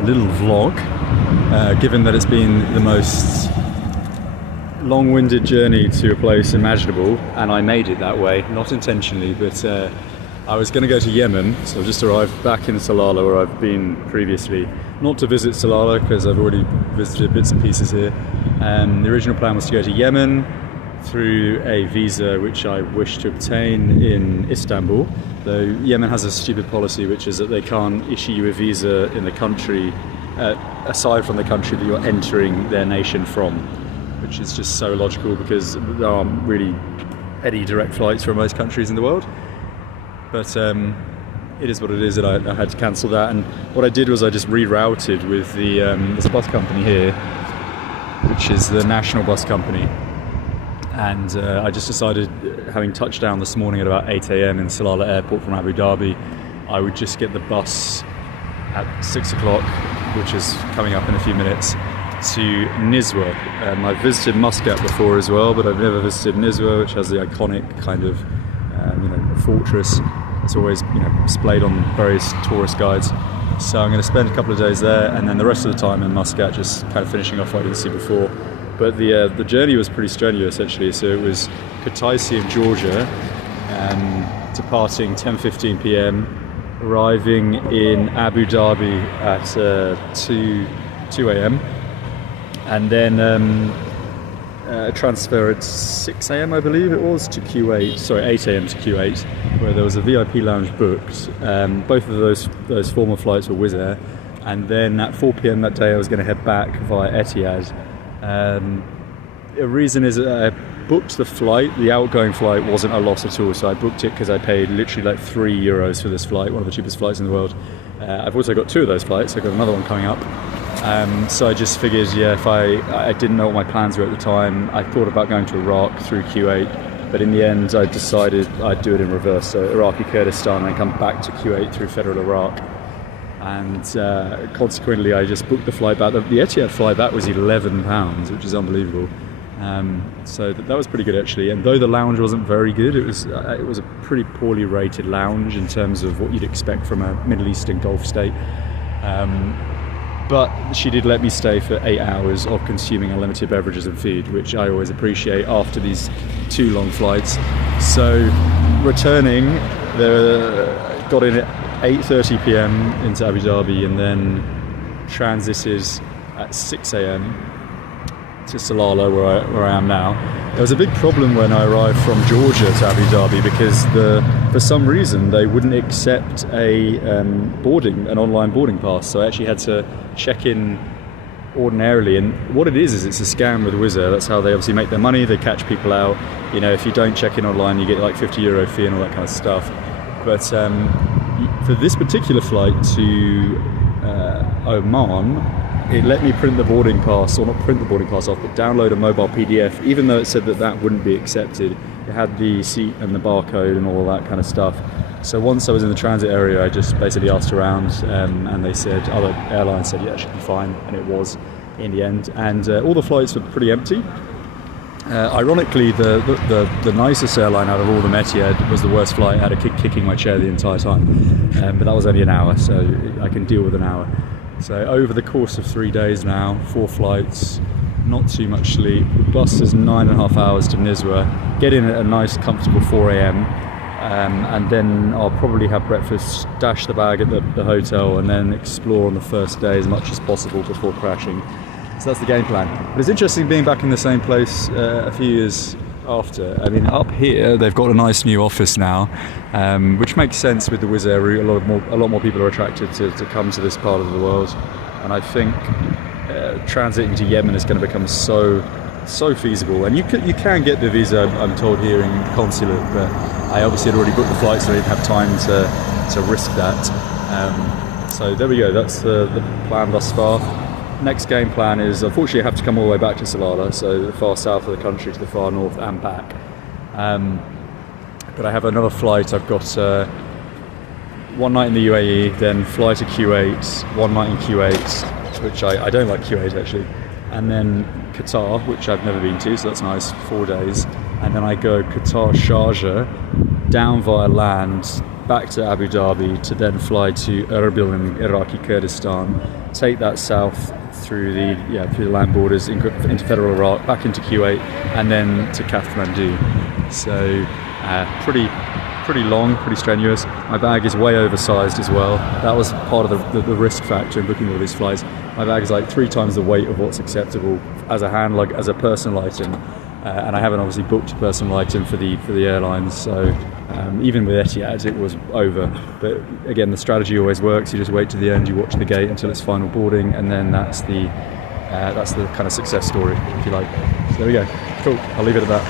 a little vlog, given that it's been the most long-winded journey to a place imaginable, and I made it that way, not intentionally, but I was going to go to Yemen, so I've just arrived back in Salalah where I've been previously. Not to visit Salalah because I've already visited bits and pieces here. The original plan was to go to Yemen through a visa which I wish to obtain in Istanbul, though Yemen has a stupid policy which is that they can't issue you a visa in the country aside from the country that you're entering their nation from, which is just so illogical because there aren't really any direct flights from most countries in the world. But it is what it is, and I had to cancel that. And what I did was I just rerouted with this bus company here, which is the national bus company. And I just decided, having touched down this morning at about 8 a.m. in Salalah Airport from Abu Dhabi, I would just get the bus at 6 o'clock, which is coming up in a few minutes, to Nizwa. I've visited Muscat before as well, but I've never visited Nizwa, which has the iconic kind of fortress. It's always displayed on various tourist guides. So I'm going to spend a couple of days there, and then the rest of the time in Muscat just kind of finishing off what I didn't see before. But the journey was pretty strenuous actually. So it was Kutaisi in Georgia, departing 10:15 p.m, arriving in Abu Dhabi at 2 a.m, and then transfer at 6 a.m, I believe it was, to Q8. Sorry, 8 a.m. to Q8, where there was a VIP lounge booked. Both of those former flights were Wizz Air, and then at 4 p.m. that day I was going to head back via Etihad. The reason is that I booked the flight. The outgoing flight wasn't a loss at all, so I booked it because I paid literally like €3 for this flight, one of the cheapest flights in the world. I've also got 2 of those flights. I've got another one coming up. So I just figured, if I didn't know what my plans were at the time. I thought about going to Iraq through Q8, but in the end I decided I'd do it in reverse, so Iraqi Kurdistan and come back to Q8 through federal Iraq. And consequently I just booked the flight back. The Etihad flight back was £11, which is unbelievable. So that was pretty good actually, and though the lounge wasn't very good, it was a pretty poorly rated lounge in terms of what you'd expect from a Middle Eastern Gulf state. But she did let me stay for 8 hours of consuming unlimited beverages and food, which I always appreciate after these 2 long flights. So returning, got in at 8:30 p.m. into Abu Dhabi, and then transited at 6 a.m. to Salalah, where I am now. There was a big problem when I arrived from Georgia to Abu Dhabi because for some reason they wouldn't accept an online boarding pass. So I actually had to check in ordinarily, and what it is it's a scam with Wizz Air. That's how they obviously make their money. They catch people out. If you don't check in online, you get like €50 fee and all that kind of stuff. But for this particular flight to Oman, it let me print the boarding pass, or not print the boarding pass off, but download a mobile PDF, even though it said that wouldn't be accepted. It had the seat and the barcode and all that kind of stuff. So once I was in the transit area, I just basically asked around, and they said, other airlines said, yeah, it should be fine, and it was in the end. And all the flights were pretty empty. Ironically, the nicest airline out of all them, Etihad, was the worst flight. I had a kid kicking my chair the entire time, but that was only an hour, so I can deal with an hour. So over the course of 3 days now, 4 flights, not too much sleep. The bus is 9.5 hours to Nizwa. Get in at a nice, comfortable 4 a.m. And then I'll probably have breakfast, stash the bag at the hotel, and then explore on the first day as much as possible before crashing. So that's the game plan. But it's interesting being back in the same place a few years after. I mean, up here they've got a nice new office now, which makes sense with the Wizz Air route. A lot more people are attracted to come to this part of the world, and I think transiting to Yemen is going to become so feasible. And you can get the visa, I'm told, here in the consulate, but I obviously had already booked the flight, so I didn't have time to risk that. So there we go. That's the plan thus far. Next game plan is, unfortunately, I have to come all the way back to Salalah, so the far south of the country to the far north and back. But I have another flight. I've got 1 night in the UAE, then fly to Q8, 1 night in Q8, which I don't like Q8 actually, and then Qatar, which I've never been to, so that's nice, 4 days. And then I go Qatar, Sharjah, down via land, back to Abu Dhabi to then fly to Erbil in Iraqi Kurdistan, take that south through the land borders into federal Iraq, back into Kuwait, and then to Kathmandu. So pretty long, pretty strenuous. My bag is way oversized as well. That was part of the risk factor in booking all these flights. My bag is like 3 times the weight of what's acceptable as a hand lug, as a personal item. And I haven't obviously booked a personal item for the airlines, so even with Etihad it was over. But again, the strategy always works. You just wait to the end, you watch the gate until it's final boarding, and then that's the kind of success story, if you like. So there we go. Cool. I'll leave it at that.